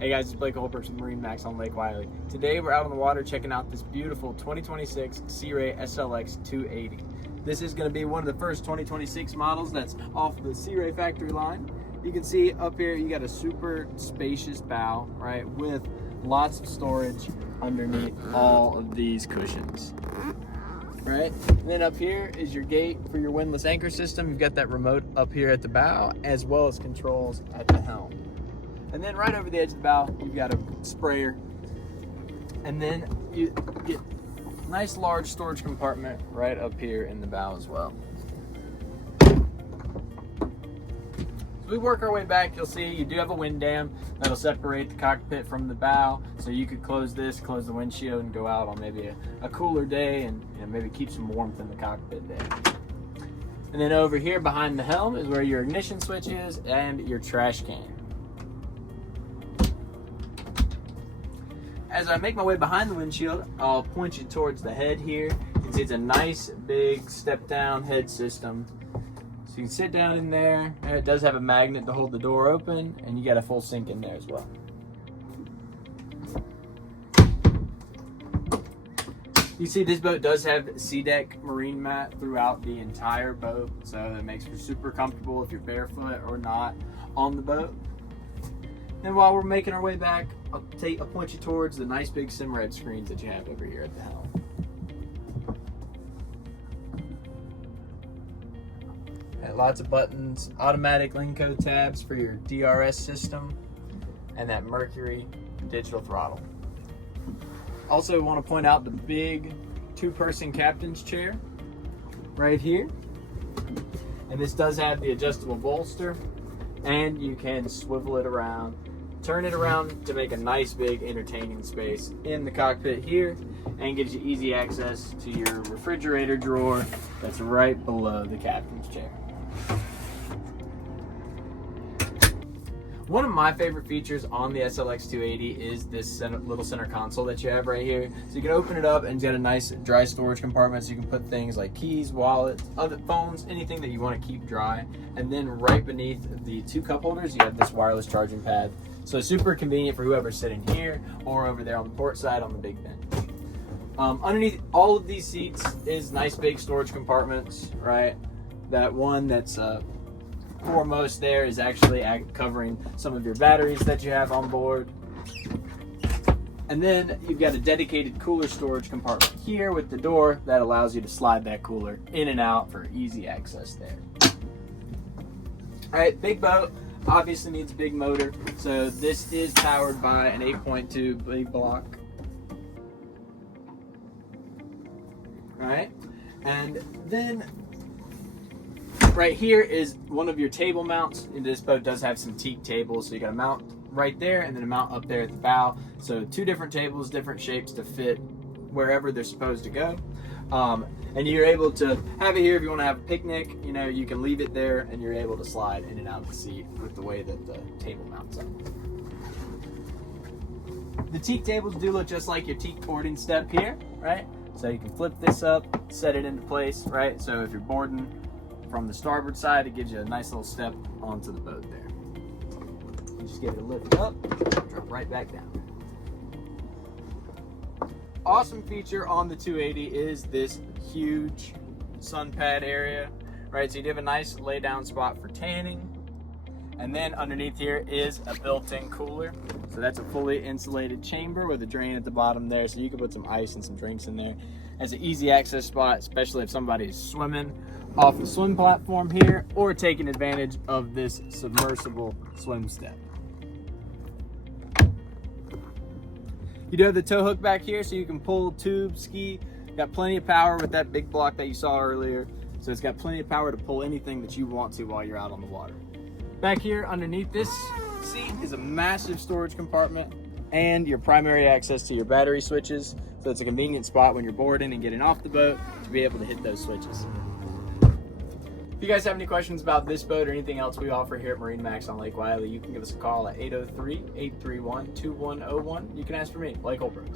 Hey guys, it's Blake Holbrook with MarineMax on Lake Wylie. Today we're out on the water checking out this beautiful 2026 Sea Ray SLX 280. This is going to be one of the first 2026 models that's off the Sea Ray factory line. You can see up here you got a super spacious bow, right, with lots of storage underneath all of these cushions. Right, and then up here is your gate for your windlass anchor system. You've got that remote up here at the bow, as well as controls at the helm. And then right over the edge of the bow, you've got a sprayer. And then you get a nice large storage compartment right up here in the bow as well. As we work our way back, you'll see you do have a wind dam that'll separate the cockpit from the bow. So you could close this, close the windshield, and go out on maybe a cooler day and maybe keep some warmth in the cockpit there. And then over here behind the helm is where your ignition switch is and your trash can. As I make my way behind the windshield, I'll point you towards the head here. You can see it's a nice big step down head system. So you can sit down in there. And it does have a magnet to hold the door open, and you got a full sink in there as well. You see this boat does have SeaDek marine mat throughout the entire boat, so it makes it super comfortable if you're barefoot or not on the boat. And while we're making our way back, I'll point you towards the nice big Simrad screens that you have over here at the helm. And lots of buttons, automatic lane code tabs for your DRS system, and that Mercury digital throttle. Also want to point out the big two-person captain's chair right here. And this does have the adjustable bolster, and you can swivel it around, turn it around to make a nice big entertaining space in the cockpit here, and gives you easy access to your refrigerator drawer that's right below the captain's chair. One of my favorite features on the SLX 280 is this little center console that you have right here. So you can open it up and it's got a nice dry storage compartment, so you can put things like keys, wallets, other phones, anything that you want to keep dry. And then right beneath the two cup holders, you have this wireless charging pad. So super convenient for whoever's sitting here or over there on the port side on the big bench. Underneath all of these seats is nice big storage compartments, right? That one that's foremost there is actually covering some of your batteries that you have on board. And then you've got a dedicated cooler storage compartment here with the door that allows you to slide that cooler in and out for easy access there. All right, big boat obviously needs a big motor. So this is powered by an 8.2 big block. All right, and then right here is one of your table mounts. And this boat does have some teak tables, so you got a mount right there and then a mount up there at the bow. So two different tables, different shapes to fit wherever they're supposed to go. And you're able to have it here if you want to have a picnic. You know, you can leave it there and you're able to slide in and out of the seat with the way that the table mounts up. The teak tables do look just like your teak boarding step here, right? So you can flip this up, set it into place, right? So if you're boarding from the starboard side, it gives you a nice little step onto the boat there. You just give it a lift up, drop right back down. Awesome feature on the 280 is this huge sun pad area, right? So you do have a nice lay down spot for tanning. And then underneath here is a built-in cooler. So that's a fully insulated chamber with a drain at the bottom there. So you can put some ice and some drinks in there. It's an easy access spot, especially if somebody's swimming off the swim platform here or taking advantage of this submersible swim step. You do have the tow hook back here so you can pull tube, ski. Got plenty of power with that big block that you saw earlier. So it's got plenty of power to pull anything that you want to while you're out on the water. Back here underneath this seat is a massive storage compartment and your primary access to your battery switches. So it's a convenient spot when you're boarding and getting off the boat to be able to hit those switches. If you guys have any questions about this boat or anything else we offer here at MarineMax on Lake Wylie, you can give us a call at 803-831-2101. You can ask for me, Blake Holbrook.